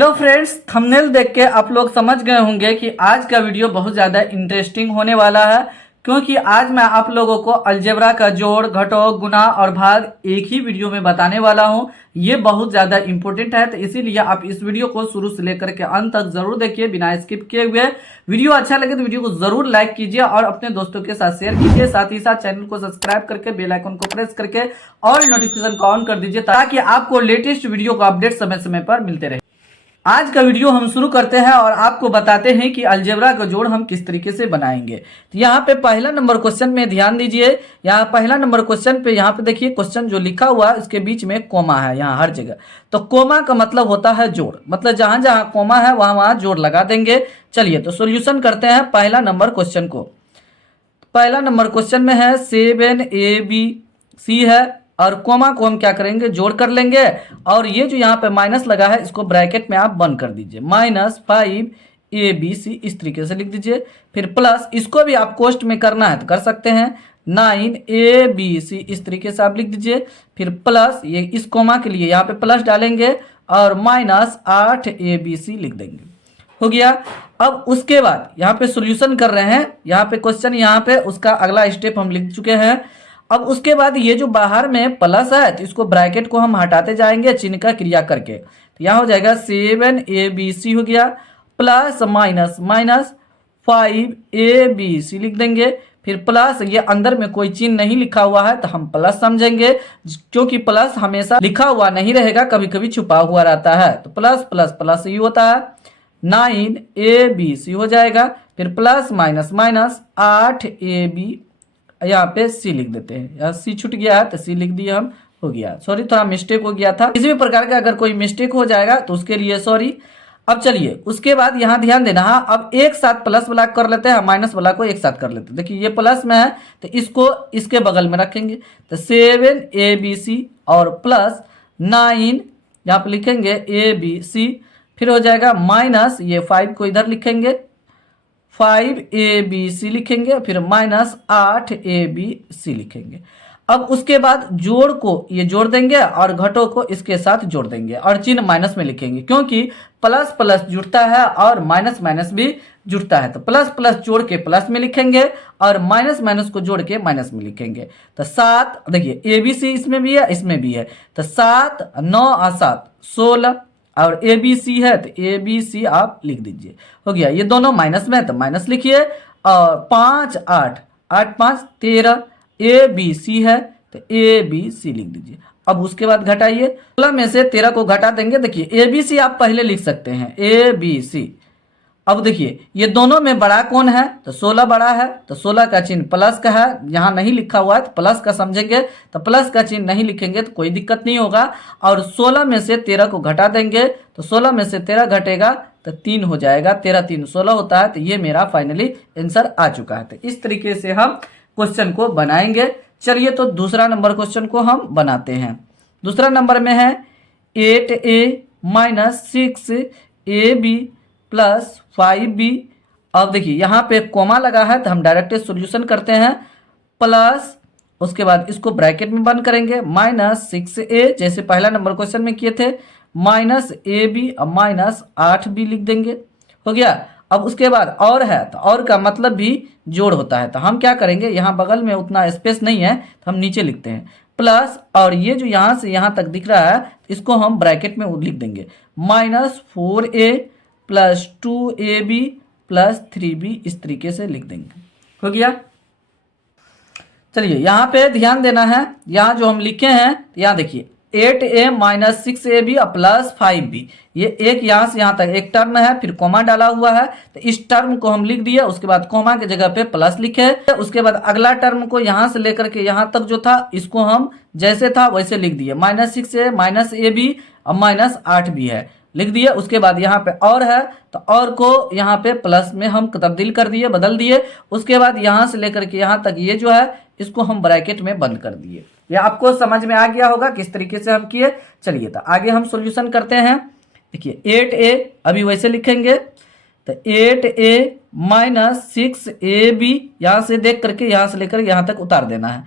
Hello friends, thumbnail देख के आप लोग समझ गए होंगे कि आज का वीडियो बहुत ज़्यादा इंटरेस्टिंग होने वाला है। क्योंकि आज मैं आप लोगों को अलजेब्रा का जोड़, घटाव, गुणा और भाग एक ही वीडियो में बताने वाला हूं। ये बहुत ज़्यादा इंपॉर्टेंट है, तो इसीलिए आप इस वीडियो को शुरू से लेकर के अंत तक जरूर देखिए बिना स्किप किए हुए। वीडियो अच्छा लगे तो वीडियो को जरूर लाइक कीजिए और अपने दोस्तों के साथ शेयर कीजिए। साथ ही साथ चैनल को सब्सक्राइब करके बेल आइकन को प्रेस करके और नोटिफिकेशन को ऑन कर दीजिए, ताकि आपको लेटेस्ट वीडियो का अपडेट समय समय पर मिलते रहे। आज का वीडियो हम शुरू करते हैं और आपको बताते हैं कि अलजेब्रा का जोड़ हम किस तरीके से बनाएंगे। तो यहाँ पे पहला नंबर क्वेश्चन में ध्यान दीजिए। यहाँ पहला नंबर क्वेश्चन पे यहाँ पे देखिए, क्वेश्चन जो लिखा हुआ है उसके बीच में कोमा है यहाँ हर जगह। तो कोमा का मतलब होता है जोड़, मतलब जहां जहां कोमा है वहां वहां जोड़ लगा देंगे। चलिए तो सोल्यूशन करते हैं पहला नंबर क्वेश्चन को। पहला नंबर क्वेश्चन में है 7ABC है और कोमा को हम क्या करेंगे, जोड़ कर लेंगे। और ये जो यहाँ पे माइनस लगा है इसको ब्रैकेट में आप बंद कर दीजिए। -5ABC इस तरीके से लिख दीजिए। फिर प्लस, इसको भी आप कोष्ट में करना है तो कर सकते हैं। 9ABC इस तरीके से आप लिख दीजिए। फिर प्लस, ये इस कोमा के लिए यहाँ पे प्लस डालेंगे और -8ABC लिख देंगे। हो गया। अब उसके बाद यहाँ पे सॉल्यूशन कर रहे हैं। यहाँ पे क्वेश्चन, यहाँ पे उसका अगला स्टेप हम लिख चुके हैं। अब उसके बाद ये जो बाहर में प्लस है तो इसको ब्रैकेट को हम हटाते जाएंगे चिन्ह का क्रिया करके। तो यहाँ हो जाएगा 7ABC हो गया, प्लस माइनस माइनस 5ABC लिख देंगे। फिर प्लस, ये अंदर में कोई चिन्ह नहीं लिखा हुआ है तो हम प्लस समझेंगे, क्योंकि प्लस हमेशा लिखा हुआ नहीं रहेगा, कभी कभी छुपा हुआ रहता है। तो प्लस प्लस प्लस ही होता है। 9ABC हो जाएगा। फिर प्लस माइनस माइनस 8AB, यहाँ पे सी लिख देते हैं। यहाँ सी छूट गया है तो सी लिख दिया हम। हो गया, सॉरी थोड़ा मिस्टेक हो गया था। किसी भी प्रकार का अगर कोई मिस्टेक हो जाएगा तो उसके लिए सॉरी। अब चलिए उसके बाद यहाँ ध्यान देना। हाँ, अब एक साथ प्लस वाला कर लेते हैं, माइनस वाला को एक साथ कर लेते हैं। देखिए ये प्लस में है तो इसको इसके बगल में रखेंगे। तो 7ABC और प्लस 9 यहाँ पे लिखेंगे ABC। फिर हो जाएगा माइनस, ये 5 को इधर लिखेंगे, 5ABC लिखेंगे। फिर -8ABC लिखेंगे। अब उसके बाद जोड़ को ये जोड़ देंगे और घटों को इसके साथ जोड़ देंगे और चिन्ह माइनस में लिखेंगे, क्योंकि प्लस प्लस जुड़ता है और माइनस माइनस भी जुड़ता है। तो प्लस प्लस जोड़ के प्लस में लिखेंगे और माइनस माइनस को जोड़ के माइनस में लिखेंगे। तो 7, देखिए ABC इसमें भी है इसमें भी है। तो 7 9 और 7 16 और ABC है तो ABC आप लिख दीजिए। हो गया। ये दोनों माइनस में है तो माइनस लिखिए। और 5 8 8 5 13 ABC है तो ABC लिख दीजिए। अब उसके बाद घटाइए, 16 में से 13 को घटा देंगे। देखिए ABC आप पहले लिख सकते हैं, ABC। अब देखिए ये दोनों में बड़ा कौन है, तो 16 बड़ा है, तो 16 का चिन्ह प्लस का है। यहाँ नहीं लिखा हुआ है तो प्लस का समझेंगे, तो प्लस का चिन्ह नहीं लिखेंगे तो कोई दिक्कत नहीं होगा। और 16 में से 13 को घटा देंगे, तो 16 में से 13 घटेगा तो 3 हो जाएगा। 13 3 16 होता है। तो ये मेरा फाइनली आंसर आ चुका है। तो इस तरीके से हम क्वेश्चन को बनाएंगे। चलिए तो दूसरा नंबर क्वेश्चन को हम बनाते हैं। दूसरा नंबर में है 8A - 6AB + 5B। अब देखिए यहाँ पे कोमा लगा है तो हम डायरेक्ट सॉल्यूशन करते हैं। प्लस, उसके बाद इसको ब्रैकेट में बंद करेंगे, -6A जैसे पहला नंबर क्वेश्चन में किए थे, -AB और -8B लिख देंगे। हो गया। अब उसके बाद और है तो और का मतलब भी जोड़ होता है। तो हम क्या करेंगे, यहाँ बगल में उतना स्पेस नहीं है तो हम नीचे लिखते हैं प्लस, और ये जो यहाँ से यहाँ तक दिख रहा है इसको हम ब्रैकेट में लिख देंगे, -4A + 2AB + 3B इस तरीके से लिख देंगे। हो गया। चलिए यहाँ पे ध्यान देना है। यहाँ जो हम लिखे हैं यहाँ देखिए 8A - 6AB + 5B, ये एक यहाँ से यहाँ तक एक टर्म है, फिर कोमा डाला हुआ है तो इस टर्म को हम लिख दिए। उसके बाद कोमा के जगह पे प्लस लिखे। उसके बाद अगला टर्म को यहाँ से लेकर के यहाँ तक जो था इसको हम जैसे था वैसे लिख दिए, -6A -AB और -8B है लिख दिए। उसके बाद यहाँ पे और है तो और को यहाँ पे प्लस में हम तब्दील कर दिए, बदल दिए। उसके बाद यहाँ से लेकर के यहाँ तक ये जो है इसको हम ब्रैकेट में बंद कर दिए। ये आपको समझ में आ गया होगा किस तरीके से हम किए। चलिए तो आगे हम सॉल्यूशन करते हैं। देखिए 8A अभी वैसे लिखेंगे, तो 8A - 6AB यहाँ से देख करके यहाँ से लेकर यहाँ तक उतार देना है,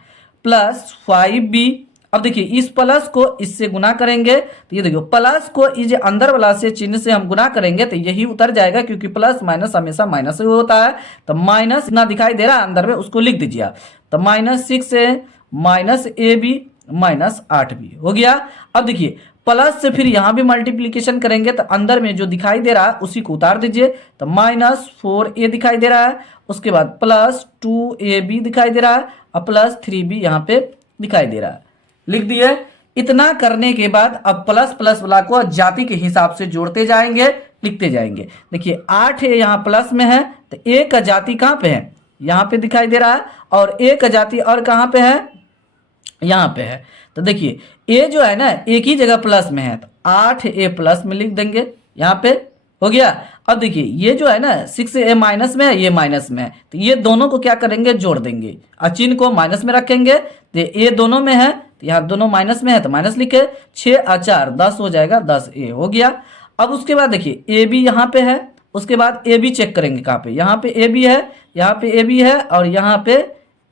+ 5B अब देखिए इस प्लस को इससे गुना करेंगे तो ये देखिए प्लस को इस अंदर वाला से चिन्ह से हम गुना करेंगे तो यही उतर जाएगा, क्योंकि प्लस माइनस हमेशा माइनस ही होता है। तो माइनस ना दिखाई दे रहा है अंदर में, उसको लिख दीजिए आप। तो -6 माइनस AB माइनस 8B हो गया। अब देखिए प्लस से फिर यहाँ भी मल्टीप्लीकेशन करेंगे तो अंदर में जो दिखाई दे रहा है उसी को उतार दीजिए। तो -4A दिखाई दे रहा है, उसके बाद +2AB दिखाई दे रहा है और +3B यहाँ पे दिखाई दे रहा है, लिख दिए। इतना करने के बाद अब प्लस प्लस वाला को जाति के हिसाब से जोड़ते जाएंगे, लिखते जाएंगे। देखिए 8 यहाँ प्लस में है तो A का जाति कहाँ पे है, यहाँ पे दिखाई दे रहा है, और A का जाति और कहाँ पे है, यहाँ पे है। तो देखिए A जो है ना एक ही जगह प्लस में है तो 8A प्लस में लिख देंगे, यहाँ पे हो गया। अब देखिए ये जो है ना 6A माइनस में है, ये माइनस में है, तो ये दोनों को क्या करेंगे, जोड़ देंगे और चिन्ह को माइनस में रखेंगे। तो A दोनों में है तो यहाँ दोनों माइनस में है तो माइनस लिखे, 6 और 4 10 हो जाएगा, 10A हो गया। अब उसके बाद देखिए AB यहाँ पे है, उसके बाद AB चेक करेंगे कहाँ पे, यहाँ पे AB है, यहाँ पे AB है और यहाँ पे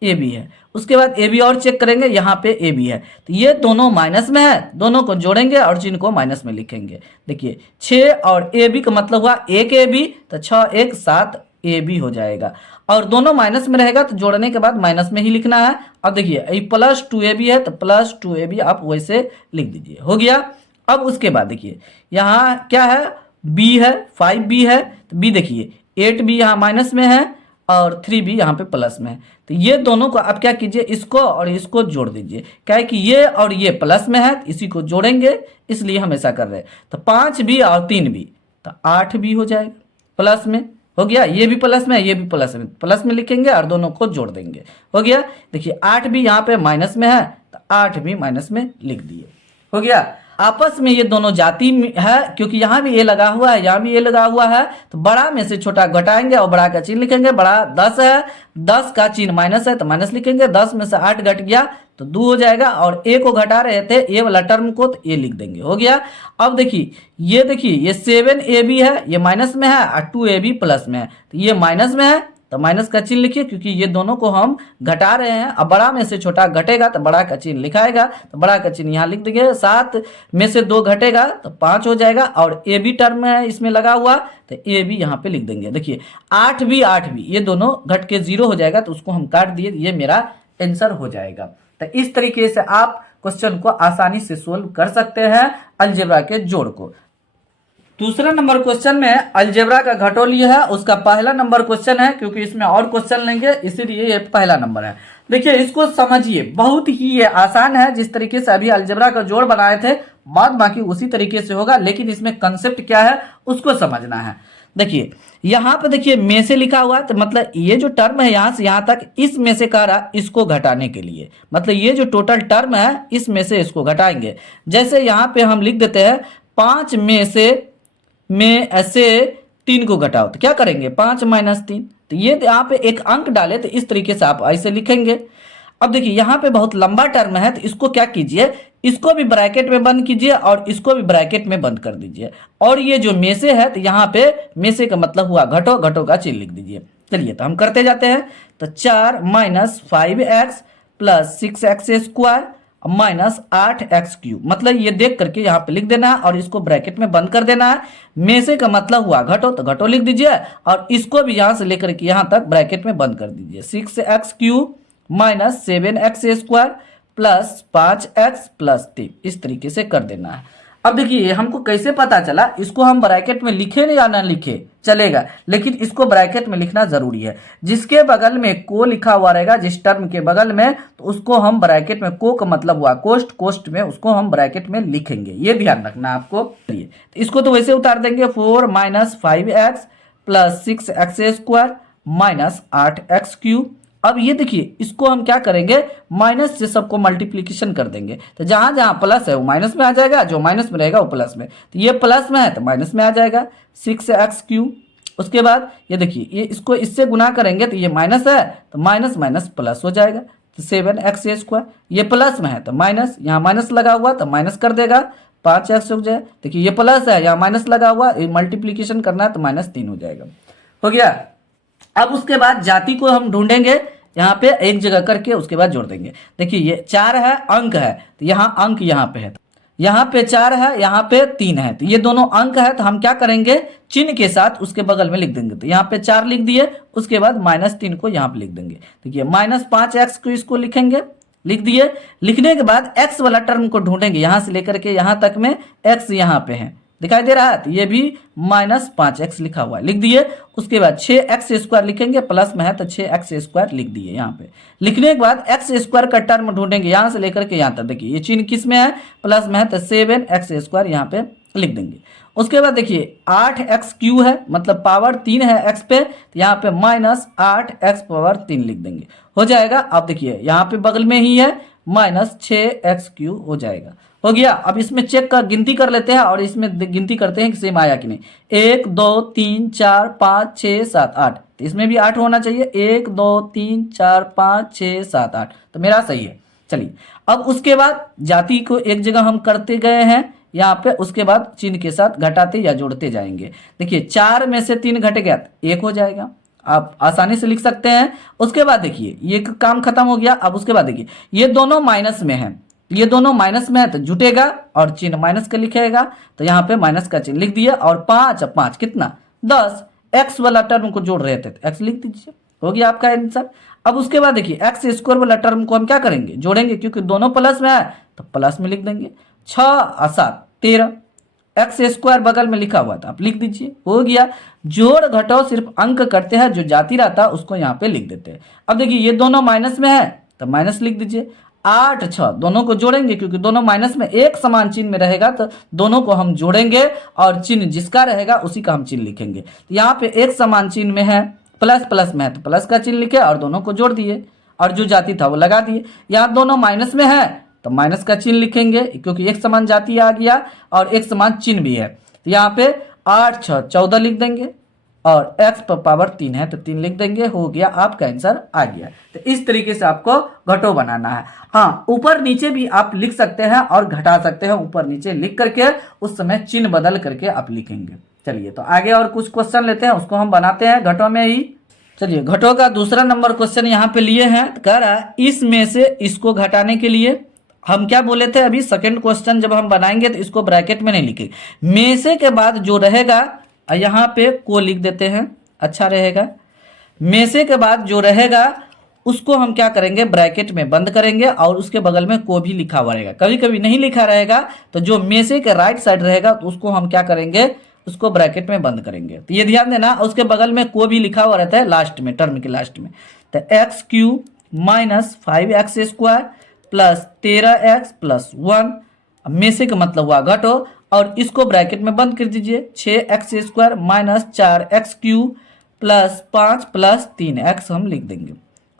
AB है। उसके बाद AB और चेक करेंगे, यहाँ पे AB है, तो ये दोनों माइनस में है, दोनों को जोड़ेंगे और चिन्ह को माइनस में लिखेंगे। देखिए 6 और AB का मतलब हुआ 1 AB, तो 6 1 7 AB हो जाएगा, और दोनों माइनस में रहेगा तो जोड़ने के बाद माइनस में ही लिखना है। अब देखिए ये +2AB है तो +2AB आप वैसे लिख दीजिए, हो गया। अब उसके बाद देखिए यहाँ क्या है, B है, 5B है, तो B देखिए 8B यहाँ माइनस में है और 3B यहाँ पे प्लस में है, तो ये दोनों को आप क्या कीजिए, इसको और इसको जोड़ दीजिए। क्या है कि ये और ये प्लस में है, इसी को जोड़ेंगे, इसलिए हम ऐसा कर रहे हैं। तो 5B और 3B तो 8B हो जाएगा, प्लस में हो गया। ये भी प्लस में है, ये भी प्लस में लिखेंगे और दोनों को जोड़ देंगे, हो गया। देखिए 8B यहाँ पे माइनस में है तो 8B माइनस में लिख दिए, हो गया। आपस में ये दोनों जाति है, क्योंकि यहाँ भी ये लगा हुआ है, यहाँ भी ये लगा हुआ है, तो बड़ा में से छोटा घटाएंगे और बड़ा का चिन्ह लिखेंगे। बड़ा 10 है, 10 का चिन्ह माइनस है तो माइनस लिखेंगे, 10 में से 8 घट गया तो 2 हो जाएगा, और A को घटा रहे थे ए वाला टर्म को, तो ये लिख देंगे, हो गया। अब देखिए ये 7AB है, ये माइनस में है, और 2AB प्लस में है, तो ये माइनस में है तो माइनस का चिन्ह लिखिए, क्योंकि ये दोनों को हम घटा रहे हैं। अब बड़ा में से छोटा घटेगा तो बड़ा का चिन्ह लिखाएगा, तो बड़ा का चिन्ह यहाँ लिख देंगे। 7 में से 2 घटेगा तो 5 हो जाएगा, और AB टर्म है इसमें लगा हुआ तो AB यहाँ पे लिख देंगे। देखिए 8B ये दोनों घट के 0 हो जाएगा, तो उसको हम काट दिए, ये मेरा आंसर हो जाएगा। तो इस तरीके से आप क्वेश्चन को आसानी से सोल्व कर सकते हैं अलजेब्रा के जोड़ को। दूसरा नंबर क्वेश्चन में अलजेब्रा का घटोली है, उसका पहला नंबर क्वेश्चन है, क्योंकि इसमें और क्वेश्चन लेंगे इसीलिए ये पहला नंबर है। देखिए इसको समझिए, बहुत ही ये आसान है। जिस तरीके से अभी अलजेब्रा का जोड़ बनाए थे बाद बाकी उसी तरीके से होगा, लेकिन इसमें कंसेप्ट क्या है उसको समझना है। देखिए यहाँ पे देखिए में से लिखा हुआ है, तो मतलब ये जो टर्म है यहाँ से यहाँ तक, इस में से कह रहा इसको घटाने के लिए, मतलब ये जो टोटल टर्म है इसमें से इसको घटाएंगे। जैसे यहाँ पे हम लिख देते हैं 5 में ऐसे 3 को घटाओ, तो क्या करेंगे 5 - 3, तो ये यहाँ पे एक अंक डाले तो इस तरीके से आप ऐसे लिखेंगे। अब देखिए यहाँ पे बहुत लंबा टर्म है, तो इसको क्या कीजिए, इसको भी ब्रैकेट में बंद कीजिए और इसको भी ब्रैकेट में बंद कर दीजिए, और ये जो में से है तो यहाँ पे में से का मतलब हुआ घटो, घटो का चिन्ह लिख दीजिए। चलिए तो हम करते जाते हैं। तो 4 - 5x + 6x² -8x3, मतलब ये देख करके यहाँ पे लिख देना है और इसको ब्रैकेट में बंद कर देना है। में से का मतलब हुआ घटो, तो घटो लिख दीजिए, और इसको भी यहाँ से लेकर के यहाँ तक ब्रैकेट में बंद कर दीजिए। 6x³ -7x² + 5x + 3, इस तरीके से कर देना है। अब देखिए हमको कैसे पता चला, इसको हम ब्रैकेट में लिखे या ना लिखे चलेगा, लेकिन इसको ब्रैकेट में लिखना जरूरी है। जिसके बगल में को लिखा हुआ रहेगा, जिस टर्म के बगल में, तो उसको हम ब्रैकेट में, को का मतलब हुआ कोष्ट, कोष्ट में उसको हम ब्रैकेट में लिखेंगे, ये ध्यान रखना आपको। तो इसको तो वैसे उतार देंगे, 4 - 5x + 6x² -8x3। अब ये देखिए इसको हम क्या करेंगे, माइनस से सबको मल्टीप्लीकेशन कर देंगे, तो जहां जहां प्लस है वो माइनस में आ जाएगा, जो माइनस में रहेगा वो प्लस में, तो ये प्लस में है तो माइनस में आ जाएगा 6x3। उसके बाद ये देखिए ये इसको इससे गुना करेंगे तो ये माइनस है तो माइनस माइनस प्लस हो जाएगा, तो 7x²। ये प्लस में है तो माइनस, यहाँ माइनस लगा हुआ तो माइनस कर देगा, 5x हो जाए। देखिए ये प्लस है, यहाँ माइनस लगा हुआ, मल्टीप्लीकेशन करना है तो -3 हो जाएगा, हो गया। अब उसके बाद जाति को हम ढूंढेंगे, यहाँ पे एक जगह करके उसके बाद जोड़ देंगे। देखिए ये 4 है, अंक है, तो यहाँ अंक यहाँ पे है, यहाँ पे 4 है, यहाँ पे 3 है, तो ये दोनों अंक है, तो हम क्या करेंगे चिन्ह के साथ उसके बगल में लिख देंगे। तो यहाँ पे 4 लिख दिए, उसके बाद -3 को यहाँ पे लिख देंगे। देखिए -5x को इसको लिखेंगे, लिख दिए। लिखने के बाद x वाला टर्म को ढूंढेंगे, यहाँ से लेकर के यहाँ तक में x यहाँ पे है, दिखाई दे रहा है, तो ये भी -5x लिखा हुआ है, लिख दिए। उसके बाद 6x² लिखेंगे, प्लस में है तो 6x² लिख दिए। यहाँ पे लिखने के बाद x² का टर्म ढूंढेंगे, यहाँ से लेकर के यहाँ तक। देखिए ये चिन्ह किस में है, प्लस में है, तो 7x² यहाँ पे लिख देंगे। उसके बाद देखिए 8x³ है, मतलब पावर 3 है x पे, तो यहाँ पे -8x⁻³ लिख देंगे, हो जाएगा। अब देखिए यहाँ पे बगल में ही है -6x³ हो जाएगा, हो गया। अब इसमें चेक कर गिनती कर लेते हैं और इसमें गिनती करते हैं कि सेम आया कि नहीं। 1 2 3 4 5 6 7 8, तो इसमें भी 8 होना चाहिए। 1 2 3 4 5 6 7 8, तो मेरा सही है। चलिए अब उसके बाद जाति को एक जगह हम करते गए हैं यहाँ पे, उसके बाद चिन्ह के साथ घटाते या जोड़ते जाएंगे। देखिए 4 में से 3 घट गया तो 1 हो जाएगा, आप आसानी से लिख सकते हैं। उसके बाद देखिए ये काम खत्म हो गया। अब उसके बाद देखिए ये दोनों माइनस में है, ये दोनों माइनस में है तो जुटेगा और चिन्ह माइनस का लिखेगा, तो यहाँ पे माइनस का चिन्ह लिख दिया। और 5 कितना 10, एक्स वाला टर्म को जोड़ रहे थे तो एक्स लिख दीजिए, हो गया आपका आंसर। अब उसके बाद देखिए x² वाला टर्म को हम क्या करेंगे, जोड़ेंगे, क्योंकि दोनों प्लस में है तो प्लस में लिख देंगे। 6 और 7 13, x² बगल में लिखा हुआ था, आप लिख दीजिए, हो गया। जोड़ घटाओ सिर्फ अंक करते हैं, जो जाती रहता है उसको यहाँ पे लिख देते हैं। अब देखिए ये दोनों माइनस में है तो माइनस लिख दीजिए। 8 6 दोनों को जोड़ेंगे, क्योंकि दोनों माइनस में एक समान चिन्ह में रहेगा तो दोनों को हम जोड़ेंगे और चिन्ह जिसका रहेगा उसी का हम चिन्ह लिखेंगे। तो यहाँ पे एक समान चिन्ह में है, प्लस प्लस में है तो प्लस का चिन्ह लिखे और दोनों को जोड़ दिए और जो जाति था वो लगा दिए। यहाँ दोनों माइनस में है तो माइनस का चिन्ह लिखेंगे, क्योंकि एक समान जाति आ गया और एक समान चिन्ह भी है। तो यहाँ पे 8 6 14 लिख देंगे और x पर पावर 3 है तो 3 लिख देंगे, हो गया, आपका आंसर आ गया। तो इस तरीके से आपको घटो बनाना है। हाँ, ऊपर नीचे भी आप लिख सकते हैं और घटा सकते हैं, ऊपर नीचे लिख करके उस समय चिन्ह बदल करके आप लिखेंगे। चलिए तो आगे और कुछ क्वेश्चन लेते हैं, उसको हम बनाते हैं घटों में ही। चलिए घटों का दूसरा नंबर क्वेश्चन यहाँ पे लिए हैं, कह रहा है इसमें से इसको घटाने के लिए हम क्या बोले थे अभी, सेकंड क्वेश्चन जब हम बनाएंगे तो इसको ब्रैकेट में नहीं लिखेंगे, में से के बाद जो रहेगा यहाँ पे को लिख देते हैं, अच्छा रहेगा। में से के बाद जो रहेगा उसको हम क्या करेंगे, ब्रैकेट में बंद करेंगे और उसके बगल में को भी लिखा हुआ रहेगा। कभी कभी नहीं लिखा रहेगा तो जो में से के राइट साइड रहेगा तो उसको हम क्या करेंगे, उसको ब्रैकेट में बंद करेंगे। तो ये ध्यान देना, उसके बगल में को भी लिखा हुआ रहता है लास्ट में, टर्म के लास्ट में। तो x³ minus 5x² plus 13x plus 1, में से का मतलब हुआ घटो और इसको ब्रैकेट में बंद कर दीजिए। 6x² minus 4x³ plus 5 plus 3x हम लिख देंगे,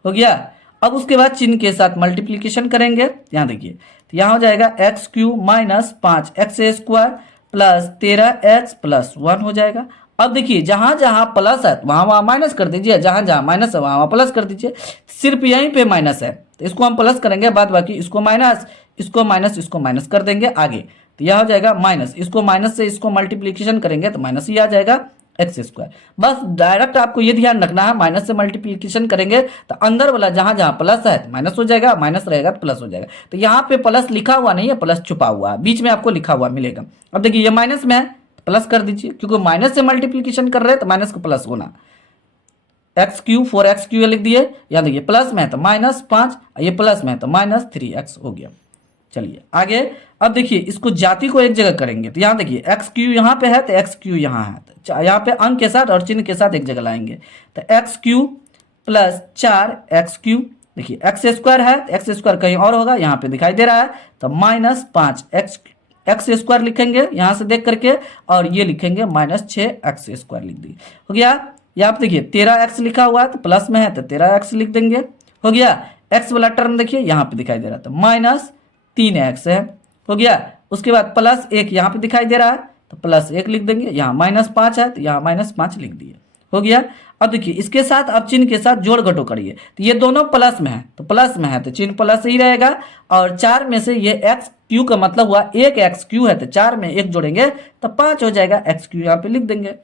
हो गया। अब उसके बाद चिन्ह के साथ मल्टीप्लीकेशन करेंगे, यहाँ देखिए, तो यहाँ हो जाएगा x³ minus 5x² plus 13x plus 1 हो जाएगा। अब देखिए जहाँ जहाँ प्लस है वहाँ वहाँ माइनस कर दीजिए, जहाँ जहाँ माइनस है वहाँ वहाँ प्लस कर दीजिए। सिर्फ यहीं पे माइनस है तो इसको हम प्लस करेंगे, बाद बाकी इसको माइनस, इसको माइनस, इसको माइनस कर देंगे आगे। तो यह हो जाएगा माइनस, इसको माइनस से इसको मल्टीप्लीकेशन करेंगे तो माइनस ही आ जाएगा x²। बस डायरेक्ट आपको ये ध्यान रखना है, माइनस से मल्टीप्लीकेशन करेंगे तो अंदर वाला जहाँ जहाँ प्लस है माइनस हो जाएगा, माइनस रहेगा तो प्लस हो जाएगा। तो यहाँ पे प्लस लिखा हुआ नहीं है, प्लस छुपा हुआ है, बीच में आपको लिखा हुआ मिलेगा। अब देखिए ये माइनस में है तो प्लस कर दीजिए, क्योंकि माइनस से मल्टीप्लीकेशन कर रहे हैं तो माइनस को प्लस होना। x³ 4x³ लिख दिए, यहाँ देखिए प्लस में है तो -5, ये प्लस में है तो -3x हो गया। चलिए आगे, अब देखिए इसको जाति को एक जगह करेंगे तो यहाँ देखिए x³ यहाँ पे है तो x³ यहाँ है, तो यहाँ पे अंक के साथ और चिन्ह के साथ एक जगह लाएंगे। तो x³ प्लस 4x³, देखिए x² है तो x² कहीं और होगा, यहाँ पे दिखाई दे रहा है तो -5x² लिखेंगे यहाँ से देख करके, और ये लिखेंगे -6x² लिख दिए, हो गया। यहाँ पे देखिए 13x लिखा हुआ है तो प्लस में है तो 13x लिख देंगे, हो गया। x वाला टर्म देखिए यहाँ पे दिखाई दे रहा था -3x है, हो गया। उसके बाद प्लस 1 यहाँ पे दिखाई दे रहा है तो +1 लिख देंगे, यहाँ -5 है तो यहाँ -5 लिख दिए, हो गया। अब देखिए इसके साथ अब चिन्ह के साथ जोड़ घटो करिए, तो ये दोनों प्लस में है तो प्लस में है तो चिन्ह प्लस ही रहेगा। और 4 में से ये x³ का मतलब हुआ एक x³ है तो 4 में 1 जोड़ेंगे तो 5 हो जाएगा, x³ यहाँ पे लिख देंगे।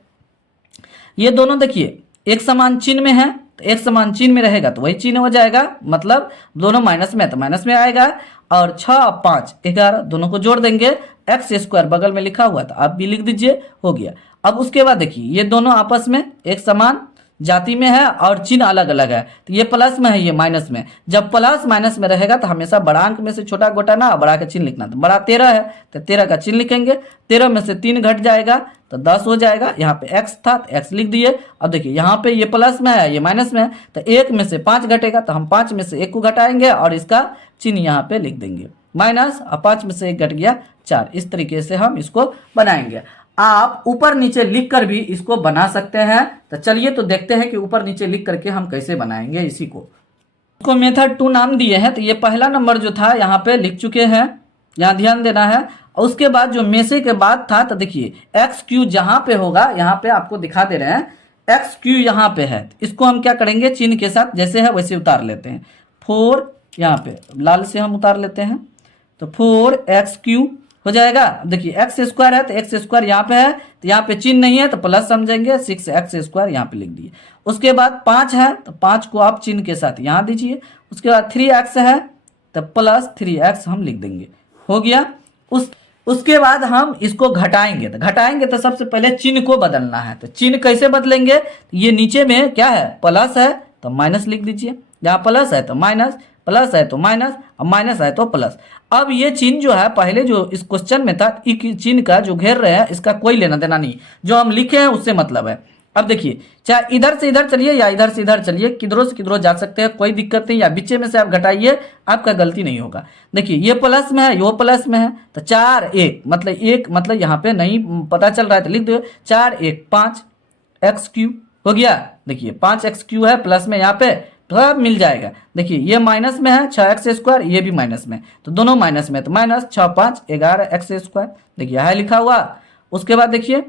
ये दोनों देखिए एक समान चिन्ह में है तो एक समान चिन्ह में रहेगा तो वही चिन्ह हो जाएगा, मतलब दोनों माइनस में है तो माइनस में आएगा। और 6 और 5 11 दोनों को जोड़ देंगे, एक्स स्क्वायर बगल में लिखा हुआ था आप भी लिख दीजिए, हो गया। अब उसके बाद देखिए ये दोनों आपस में एक समान जाति में है और चिन्ह अलग अलग है, तो ये प्लस में है ये माइनस में। जब प्लस माइनस में रहेगा तो हमेशा बड़ा अंक में से छोटा घटाना, बड़ा का चिन्ह लिखना। तो बड़ा 13 है तो 13 का चिन्ह लिखेंगे, 13 में से 3 घट जाएगा तो 10 हो जाएगा। यहाँ पे x था तो x लिख दिए। अब देखिए यहाँ पे ये प्लस में है ये माइनस में है, तो 1 में से 5 घटेगा तो हम 5 में से 1 को घटाएंगे और इसका चिन्ह यहाँ पे लिख देंगे माइनस, और 5 में से 1 घट गया 4। इस तरीके से हम इसको बनाएंगे। आप ऊपर नीचे लिख कर भी इसको बना सकते हैं। तो चलिए तो देखते हैं कि ऊपर नीचे लिख करके हम कैसे बनाएंगे इसी को। इसको मेथड 2 नाम दिए हैं। तो ये पहला नंबर जो था यहाँ पे लिख चुके हैं, यहाँ ध्यान देना है। और उसके बाद जो में से के बाद था तो देखिए एक्स क्यू जहाँ पे होगा, यहाँ पे आपको दिखा दे रहे हैं एक्स क्यू यहाँ पे है, इसको हम क्या करेंगे चिन्ह के साथ जैसे है वैसे उतार लेते हैं। 4 यहाँ पे लाल से हम उतार लेते हैं तो 4x³ हो जाएगा। देखिए एक्स स्क्वायर है तो एक्स स्क्वायर यहाँ पे है तो यहाँ पे चिन्ह नहीं है तो प्लस समझेंगे, 6x² यहाँ पे लिख दिए। उसके बाद 5 है तो 5 को आप चिन्ह के साथ यहाँ दीजिए। उसके बाद 3x है तो प्लस 3x हम लिख देंगे, हो गया। उसके बाद हम इसको घटाएंगे तो सबसे पहले चिन्ह को बदलना है। तो चिन्ह कैसे बदलेंगे, ये नीचे में क्या है प्लस है तो माइनस लिख दीजिए, जहाँ प्लस है तो माइनस, प्लस है तो माइनस, और माइनस है तो प्लस। अब ये चिन्ह जो है पहले जो इस क्वेश्चन में था, चिन्ह का जो घेर रहे हैं इसका कोई लेना देना नहीं, जो हम लिखे हैं उससे मतलब है। अब देखिए चाहे इधर से इधर चलिए या इधर से इधर चलिए, किधरों से किधरों जा सकते हैं, कोई दिक्कत नहीं, या बीचे में से आप घटाइए, आपका गलती नहीं होगा। देखिए ये प्लस में है यो प्लस में है तो 4 1 मतलब यहाँ पे नहीं पता चल रहा है तो लिख दो 4 1 5x³ हो गया। देखिए 5x³ है प्लस में, यहाँ पे सब मिल जाएगा। देखिए ये माइनस में है 6x², ये भी माइनस में, तो दोनों माइनस में, तो माइनस 6 5 11x²। देखिए है लिखा हुआ। उसके बाद देखिए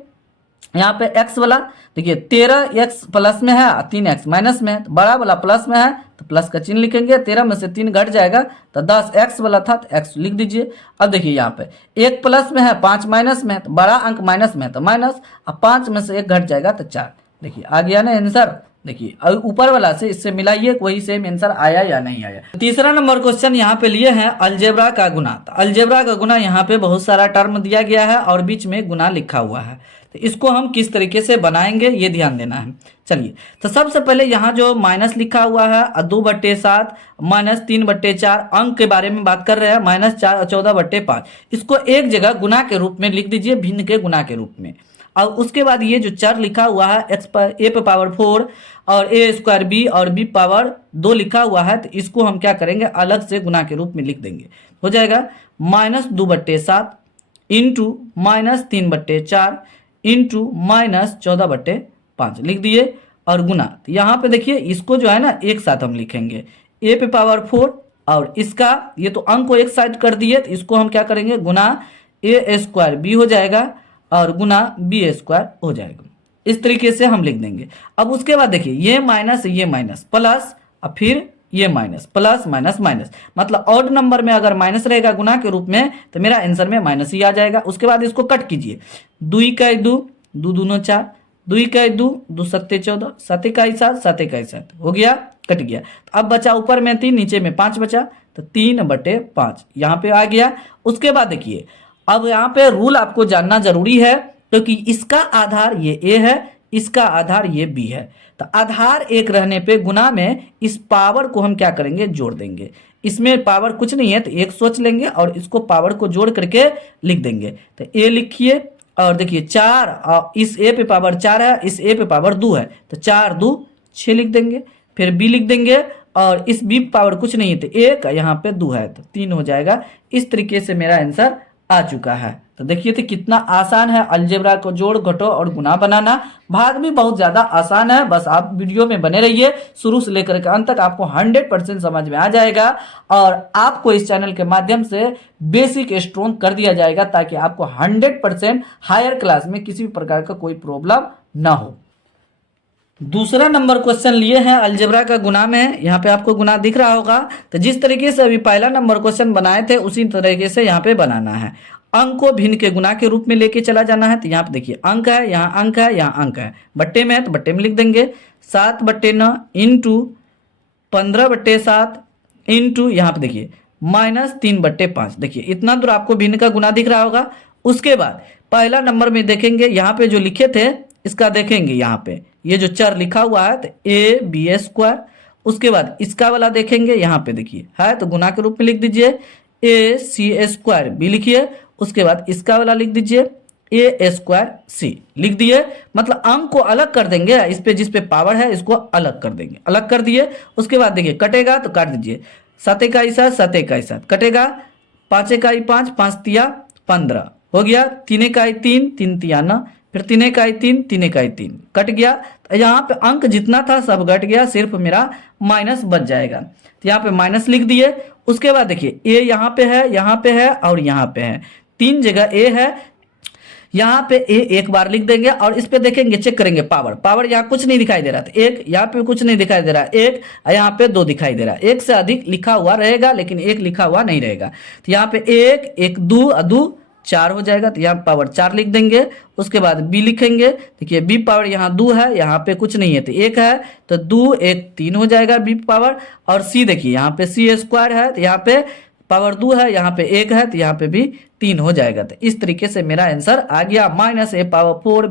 यहाँ पे x वाला देखिए 13x प्लस में है 3x माइनस में है, तो बड़ा वाला प्लस में है तो प्लस का चिन्ह लिखेंगे। 13 में से 3 घट जाएगा तो 10x वाला था तो x लिख दीजिए। अब देखिए यहाँ पे 1 प्लस में है 5 माइनस में है, तो बड़ा अंक माइनस में है तो माइनस, अब 5 में से 1 घट जाएगा तो 4। देखिए आ गया ना आंसर। देखिए ऊपर वाला से इससे मिलाइए कोई सेम आंसर आया या नहीं आया। तीसरा नंबर क्वेश्चन यहाँ पे लिए हैं अलजेब्रा का गुना। तो अलजेब्रा का गुना यहाँ पे बहुत सारा टर्म दिया गया है और बीच में गुना लिखा हुआ है, तो इसको हम किस तरीके से बनाएंगे ये ध्यान देना है। चलिए तो सबसे पहले यहाँ जो माइनस लिखा हुआ है 2/7 माइनस 3/4 अंक के बारे में बात कर रहे हैं, माइनस 14/5, इसको एक जगह गुना के रूप में लिख दीजिए, भिन्न के गुना के रूप में। और उसके बाद ये जो चर लिखा हुआ है a पे पावर 4 और a² b और b पावर 2 लिखा हुआ है, तो इसको हम क्या करेंगे अलग से गुना के रूप में लिख देंगे। हो जाएगा -2/7 इंटू -3/4 इंटू -14/5 लिख दिए और गुना। तो यहाँ पे देखिए इसको जो है ना एक साथ हम लिखेंगे, a पे पावर 4 और इसका ये तो अंक को एक साइड कर दिए, तो इसको हम क्या करेंगे गुना a² b हो जाएगा और गुना b² हो जाएगा। इस तरीके से हम लिख देंगे। अब उसके बाद देखिए ये माइनस प्लस और फिर ये माइनस प्लस माइनस माइनस, मतलब ऑड नंबर में अगर माइनस रहेगा गुना के रूप में तो मेरा आंसर में माइनस ही आ जाएगा। उसके बाद इसको कट कीजिए, 2 का 2 2 दूनो 4, 2 का 2 2 सत्ते 14 7 का 7 7 का 7 हो गया, कट गया। तो अब बचा ऊपर में 3 नीचे में 5 बचा, तो 3/5 यहाँ पे आ गया। उसके बाद देखिए अब यहाँ पे रूल आपको जानना जरूरी है, क्योंकि इसका आधार ये a है, इसका आधार ये b है, तो आधार एक रहने पे गुना में इस पावर को हम क्या करेंगे जोड़ देंगे। इसमें पावर कुछ नहीं है तो एक सोच लेंगे और इसको पावर को जोड़ करके लिख देंगे। तो a लिखिए और देखिए 4 और इस a पे पावर 4 है, इस a पे पावर 2 है, तो 4 2 6 लिख देंगे। फिर b लिख देंगे और इस b पावर कुछ नहीं है तो 1 यहाँ पे 2 है तो 3 हो जाएगा। इस तरीके से मेरा आंसर आ चुका है। तो देखिए तो कितना आसान है अलजेब्रा को जोड़ घटो और गुना बनाना। भाग भी बहुत ज़्यादा आसान है, बस आप वीडियो में बने रहिए, शुरू से लेकर के अंत तक आपको 100% समझ में आ जाएगा और आपको इस चैनल के माध्यम से बेसिक स्ट्रॉन्ग कर दिया जाएगा, ताकि आपको 100% हायर क्लास में किसी भी प्रकार का कोई प्रॉब्लम ना हो। दूसरा नंबर क्वेश्चन लिए हैं अलजेब्रा का गुना में। यहाँ पे आपको गुना दिख रहा होगा, तो जिस तरीके से अभी पहला नंबर क्वेश्चन बनाए थे उसी तरीके से यहाँ पे बनाना है। अंक को भिन्न के गुना के रूप में लेके चला जाना है। तो यहाँ पे देखिए अंक है, यहाँ अंक है, यहाँ अंक है, बट्टे में है तो बट्टे में लिख देंगे 7/9 इंटू 15/7 इंटू यहाँ पे देखिए -3/5। देखिए इतना दूर आपको भिन्न का गुना दिख रहा होगा। उसके बाद पहला नंबर में देखेंगे यहाँ पे जो लिखे थे इसका देखेंगे, यहाँ पे ये जो चर लिखा हुआ है तो AB²। उसके बाद इसका वाला देखेंगे, यहाँ पे देखिए है तो गुना के रूप में लिख दीजिए AC² भी लिखिए। उसके बाद इसका वाला लिख दीजिए A² लिख दिए। मतलब अंक को अलग कर देंगे, इस पे जिस पे पावर है इसको अलग कर देंगे, अलग कर दिए। उसके बाद देखिए कटेगा तो काट दीजिए, 7 इकाई 7, 7 इकाई 7 कटेगा, 5 इकाई 5, 5 तिया 15 हो गया, 3 इकाई 3, 3 तिया 9, फिर 3 इकाई 3, 3 इकाई 3 कट गया। तो यहाँ पे अंक जितना था सब घट गया, सिर्फ मेरा माइनस बच जाएगा। तो यहाँ पे माइनस लिख दिए। उसके बाद देखिए ए यहाँ पे है, यहाँ पे है और यहाँ पे है, 3 जगह ए है। यहाँ पे ए एक बार लिख देंगे और इस पे देखेंगे, चेक करेंगे पावर, पावर यहाँ कुछ नहीं दिखाई दे रहा था, एक यहाँ पे कुछ नहीं दिखाई दे रहा, एक यहाँ पे 2 दिखाई दे रहा, एक से अधिक लिखा हुआ रहेगा लेकिन एक लिखा हुआ नहीं रहेगा। तो यहाँ पे एक, एक 2 4 हो जाएगा, तो यहाँ पावर 4 लिख देंगे। उसके बाद बी लिखेंगे, देखिए बी पावर यहाँ 2 है, यहाँ पे कुछ नहीं है तो 1 है, तो 2 1 3 हो जाएगा बी पावर। और सी देखिए यहाँ पे C² है तो यहाँ पे पावर 2 है, यहाँ पे 1 है तो यहाँ पे भी 3 हो जाएगा। तो इस तरीके से मेरा आंसर आ गया -A⁴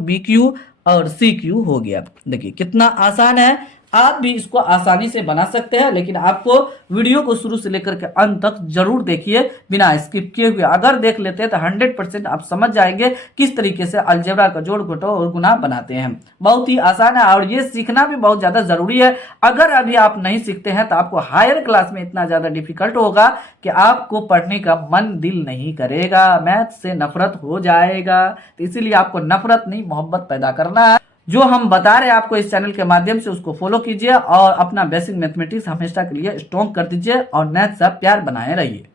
BQ और CQ हो गया। देखिए कितना आसान है, आप भी इसको आसानी से बना सकते हैं, लेकिन आपको वीडियो को शुरू से लेकर के अंत तक जरूर देखिए बिना स्किप किए हुए। अगर देख लेते हैं तो 100% आप समझ जाएंगे किस तरीके से अलजेब्रा का जोड़ घटाव और गुना बनाते हैं। बहुत ही आसान है और ये सीखना भी बहुत ज़्यादा ज़रूरी है। अगर अभी आप नहीं सीखते हैं तो आपको हायर क्लास में इतना ज़्यादा डिफिकल्ट होगा कि आपको पढ़ने का मन दिल नहीं करेगा, मैथ से नफरत हो जाएगा। तो इसीलिए आपको नफरत नहीं मोहब्बत पैदा करना है। जो हम बता रहे हैं आपको इस चैनल के माध्यम से उसको फॉलो कीजिए और अपना बेसिक मैथमेटिक्स हमेशा के लिए स्ट्रॉन्ग कर दीजिए और मैथ से प्यार बनाए रहिए।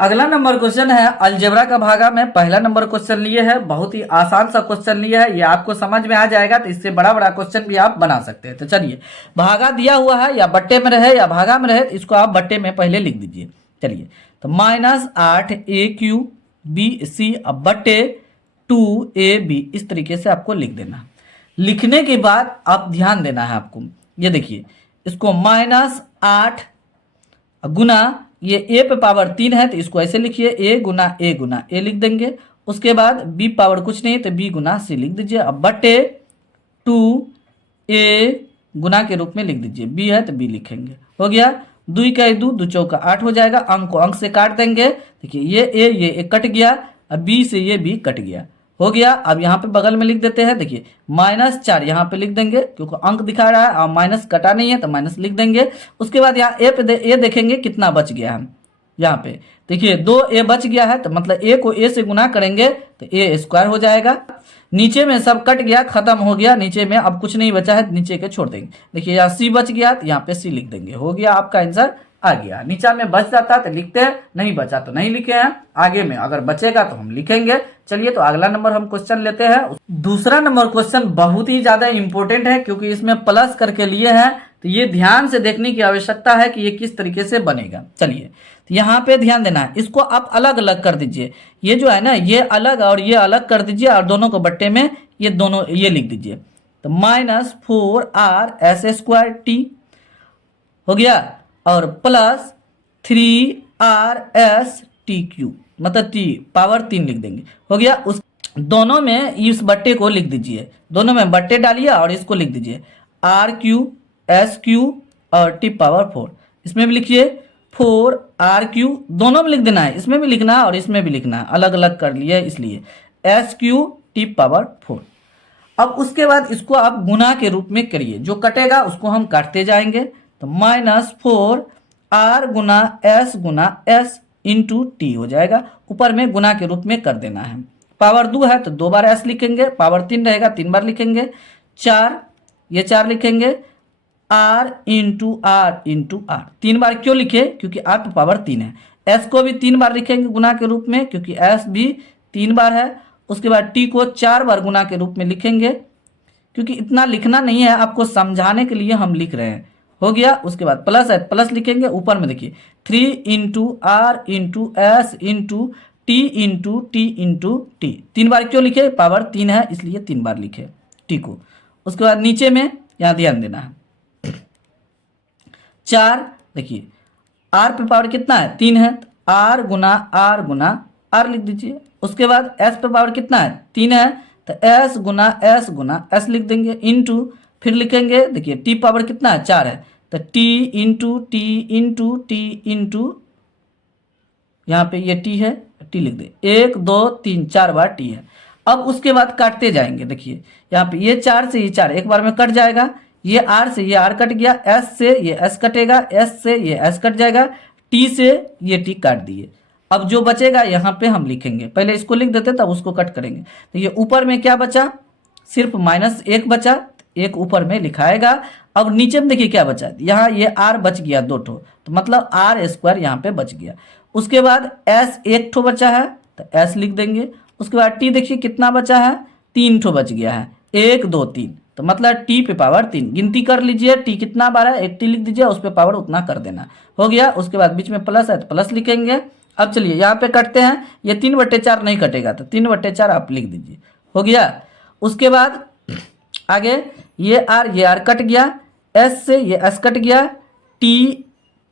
अगला नंबर क्वेश्चन है अलजेब्रा का भागा में पहला नंबर क्वेश्चन लिए है, बहुत ही आसान सा क्वेश्चन लिए है, ये आपको समझ में आ जाएगा। तो इससे बड़ा बड़ा क्वेश्चन भी आप बना सकते हैं। तो चलिए, भागा दिया हुआ है या बट्टे में रहे या भागा में रहे, इसको आप बट्टे में पहले लिख दीजिए। चलिए, तो -8 AQ BC अब बट्टे 2AB इस तरीके से आपको लिख देना। लिखने के बाद आप ध्यान देना है आपको, ये देखिए इसको -8 गुना ये ए पे पावर 3 है तो इसको ऐसे लिखिए ए गुना ए लिख देंगे। उसके बाद बी पावर कुछ नहीं तो बी गुना सी लिख दीजिए। अब बटे 2a गुना के रूप में लिख दीजिए, बी है तो बी लिखेंगे, हो गया। 2 इकाई 2, 2 चौका 8 हो जाएगा। अंक को अंक से काट देंगे, देखिए ये ए कट गया, अब बी से ये बी कट गया, हो गया। अब यहाँ पे बगल में लिख देते हैं, देखिए -4 यहाँ पे लिख देंगे क्योंकि अंक दिखा रहा है और माइनस कटा नहीं है तो माइनस लिख देंगे। उसके बाद यहाँ ए देखेंगे कितना बच गया है, यहाँ पे देखिए 2a बच गया है तो मतलब a को a से गुना करेंगे तो a² हो जाएगा। नीचे में सब कट गया, खत्म हो गया, नीचे में अब कुछ नहीं बचा है, नीचे के छोड़ देंगे। देखिए यहाँ c बच गया तो यहाँ पे c लिख देंगे, हो गया आपका आंसर आ गया। नीचा में बच जाता तो लिखते हैं, नहीं बचा तो नहीं लिखे हैं, आगे में अगर बचेगा तो हम लिखेंगे। चलिए, तो अगला नंबर हम क्वेश्चन लेते हैं। दूसरा नंबर क्वेश्चन बहुत ही ज्यादा इंपॉर्टेंट है क्योंकि इसमें प्लस करके लिए हैं, तो ये ध्यान से देखने की आवश्यकता है कि ये किस तरीके से बनेगा। चलिए, तो यहाँ पे ध्यान देना है, इसको आप अलग अलग कर दीजिए, ये जो है ना ये अलग और ये अलग कर दीजिए और दोनों को बट्टे में ये दोनों ये लिख दीजिए। तो -4RS² हो गया और प्लस 3RSTQ मतलब t पावर 3 लिख देंगे, हो गया। उस दोनों में इस बट्टे को लिख दीजिए, दोनों में बट्टे डालिए और इसको लिख दीजिए RQ SQ और t पावर 4, इसमें भी लिखिए 4RQ, दोनों में लिख देना है, इसमें भी लिखना है और इसमें भी लिखना है, अलग अलग कर लिए इसलिए SQ t पावर 4। अब उसके बाद इसको आप गुना के रूप में करिए, जो कटेगा उसको हम काटते जाएंगे। तो -4R गुना S गुना S इंटू टी हो जाएगा, ऊपर में गुना के रूप में कर देना है। पावर 2 है तो 2 बार S लिखेंगे, पावर 3 रहेगा 3 बार लिखेंगे, 4 ये 4 लिखेंगे, R इंटू R 3 बार क्यों लिखे, क्योंकि R पे पावर 3 है। S को भी 3 बार लिखेंगे गुना के रूप में क्योंकि S भी 3 बार है। उसके बाद T को 4 बार गुना के रूप में लिखेंगे, क्योंकि इतना लिखना नहीं है, आपको समझाने के लिए हम लिख रहे हैं, हो गया। उसके बाद प्लस है, प्लस लिखेंगे, ऊपर में देखिए 3 into R into S into T into T into T. 3 बार क्यों लिखे? पावर 3 है इसलिए 3 बार लिखे टी को। उसके बाद नीचे में यहाँ ध्यान देना है 4, देखिए आर पे पावर कितना है? 3 है, आर गुना आर लिख दीजिए। उसके बाद एस पे पावर कितना है? 3 है, तो एस गुना एस लिख देंगे, इंटू फिर लिखेंगे, देखिए टी पावर कितना है? 4 है, तो T into T into T into, यहाँ पे ये टी है, टी लिख दे, 1 2 3 4 बार टी है। अब उसके बाद काटते जाएंगे, देखिए यहाँ पे ये 4 से ये 4 एक बार में कट जाएगा, ये आर से ये आर कट गया, एस से ये एस कटेगा, एस से ये एस कट जाएगा, टी से ये टी काट दिए। अब जो बचेगा यहाँ पे हम लिखेंगे, पहले इसको लिख देते तब उसको कट करेंगे। तो ये ऊपर में क्या बचा? सिर्फ -1 बचा, 1 ऊपर में लिखाएगा। अब नीचे में देखिए क्या बचा, यहाँ ये आर बच गया 2 ठो, तो मतलब आर स्क्वायर यहाँ पे बच गया। उसके बाद एस 1 ठो बचा है, तो एस लिख देंगे। उसके बाद टी देखिए कितना बचा है? 3 ठो बच गया है, 1 2 3, तो मतलब टी पे पावर 3। गिनती कर लीजिए, टी कितना बार है? 1 टी लिख दीजिए, उस पर पावर उतना कर देना, हो गया। उसके बाद बीच में प्लस है तो प्लस लिखेंगे। अब चलिए यहाँ पे कटते हैं, ये 3/4 नहीं कटेगा, तो 3/4 आप लिख दीजिए, हो गया। उसके बाद आगे ये आर कट गया, एस से ये एस कट गया, टी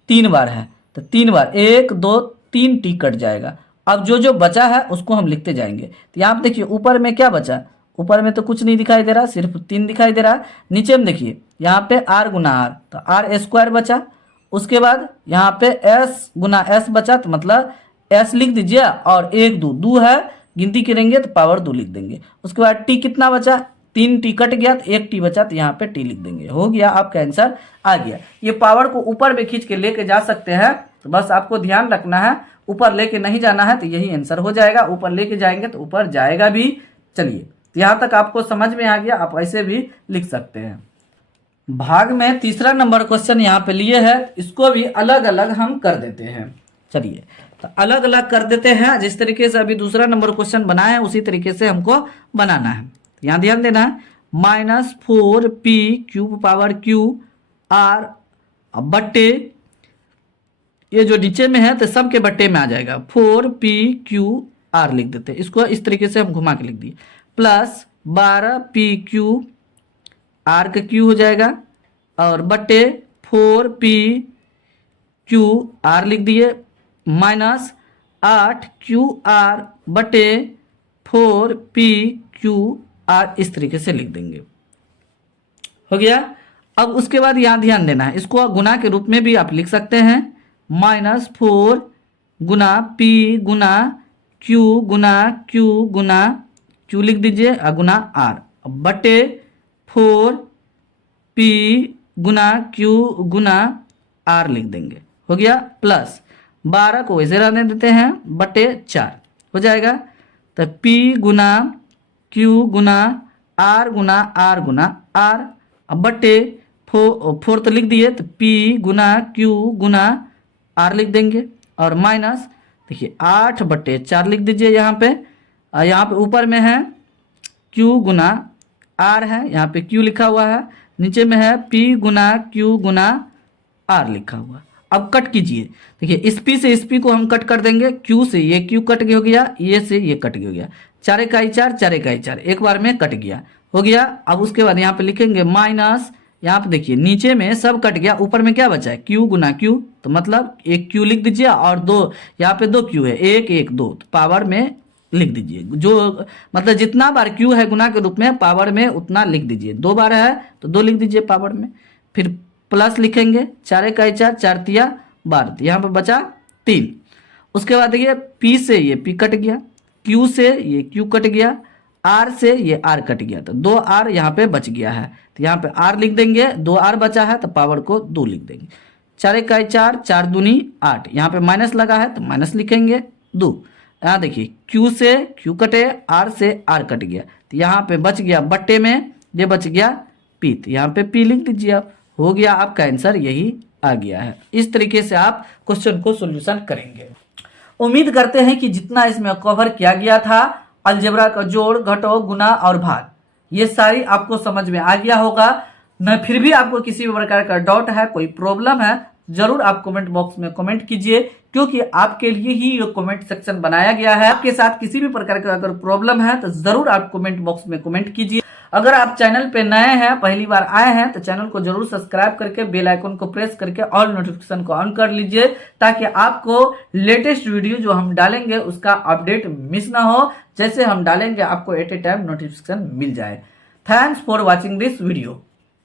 3 बार है तो 3 बार 1 2 3 टी कट जाएगा। अब जो जो बचा है उसको हम लिखते जाएंगे। तो यहाँ पे देखिए ऊपर में क्या बचा? ऊपर में तो कुछ नहीं दिखाई दे रहा, सिर्फ 3 दिखाई दे रहा। नीचे में देखिए यहाँ पे आर गुना आर, तो आर स्क्वायर बचा। उसके बाद यहाँ पे एस गुना एस बचा, तो मतलब एस लिख दीजिए, और 1 2 2 है, गिनती करेंगे तो पावर 2 लिख देंगे। उसके बाद टी कितना बचा? 3 टी कट गया, तो 1 टी बचा, तो यहाँ पे टी लिख देंगे, हो गया, आपका आंसर आ गया। ये पावर को ऊपर में खींच के लेके जा सकते हैं, तो बस आपको ध्यान रखना है, ऊपर लेके नहीं जाना है, तो यही आंसर हो जाएगा। ऊपर लेके जाएंगे तो ऊपर जाएगा भी। चलिए, तो यहाँ तक आपको समझ में आ गया, आप ऐसे भी लिख सकते हैं। भाग में तीसरा नंबर क्वेश्चन यहाँ पे लिए है, इसको भी अलग अलग हम कर देते हैं। चलिए, तो अलग अलग कर देते हैं, जिस तरीके से अभी दूसरा नंबर क्वेश्चन बनाए हैं उसी तरीके से हमको बनाना है। यहाँ ध्यान देना है, -4p³ पावर क्यू आर बट्टे, ये जो नीचे में है तो सब के बट्टे में आ जाएगा, 4p³ लिख देते हैं, इसको इस तरीके से हम घुमा के लिख दिए, प्लस 12p³ आर का क्यू हो जाएगा, और बट्टे 4p³ लिख दिए, माइनस 8QR बटे 4p QR इस तरीके से लिख देंगे, हो गया। अब उसके बाद यहाँ ध्यान देना है, इसको गुना के रूप में भी आप लिख सकते हैं, -4 गुना p गुना q गुना q गुना q लिख दीजिए, गुना r बटे 4p गुना q गुना r लिख देंगे, हो गया। प्लस 12 को वैसे रहने देते हैं, बटे 4 हो जाएगा, तो p गुना q गुना r गुना r गुना r, अब बटे 4 तो लिख दिए, तो p गुना q गुना r लिख देंगे, और माइनस देखिए 8/4 लिख दीजिए यहाँ पे। यहाँ पे ऊपर में है q गुना r है, यहाँ पे q लिखा हुआ है, नीचे में है p गुना q गुना r लिखा हुआ। अब कट कीजिए, देखिए इस p से इस p को हम कट कर देंगे, q से ये q कट हो गया, ये से ये कट हो गया, 4 इकाई 4 4 इकाई 4 एक बार में कट गया, हो गया। अब उसके बाद यहाँ पे लिखेंगे माइनस, यहाँ पे देखिए नीचे में सब कट गया, ऊपर में क्या बचा है? q गुना q, तो मतलब एक q लिख दीजिए, और 2 यहाँ पे 2 q है, 1 1 2, तो पावर में लिख दीजिए, जो मतलब जितना बार q है गुना के रूप में पावर में उतना लिख दीजिए, 2 बार है तो 2 लिख दीजिए पावर में, फिर प्लस लिखेंगे, 4 इकाई 4 4 तिया 12, यहाँ पे बचा 3। उसके बाद देखिए p से ये p कट गया, q से ये q कट गया, r से ये r कट गया, तो 2 r यहाँ पे बच गया है, तो यहाँ पे r लिख देंगे, 2 r बचा है तो पावर को 2 लिख देंगे, 4 इकाई 4 4 दूनी 8, यहाँ पे माइनस लगा है तो माइनस लिखेंगे 2। यहाँ देखिए q से q कटे, r से r कट गया, तो यहाँ पे बच गया बट्टे में ये बच गया p, तो यहाँ पे p लिख दीजिए आप, हो गया, आपका आंसर यही आ गया है। इस तरीके से आप क्वेश्चन को सॉल्यूशन करेंगे। उम्मीद करते हैं कि जितना इसमें कवर किया गया था, अलजेब्रा का जोड़ घटाव गुना और भाग, ये सारी आपको समझ में आ गया होगा न। फिर भी आपको किसी भी प्रकार का डाउट है, कोई प्रॉब्लम है, जरूर आप कमेंट बॉक्स में कमेंट कीजिए, क्योंकि आपके लिए ही ये कमेंट सेक्शन बनाया गया है। आपके साथ किसी भी प्रकार का अगर प्रॉब्लम है तो जरूर आप कमेंट बॉक्स में कमेंट कीजिए। अगर आप चैनल पे नए हैं, पहली बार आए हैं, तो चैनल को जरूर सब्सक्राइब करके बेल आइकन को प्रेस करके ऑल नोटिफिकेशन को ऑन कर लीजिए, ताकि आपको लेटेस्ट वीडियो जो हम डालेंगे उसका अपडेट मिस ना हो। जैसे हम डालेंगे आपको एट ए टाइम नोटिफिकेशन मिल जाए। Thanks for watching this video.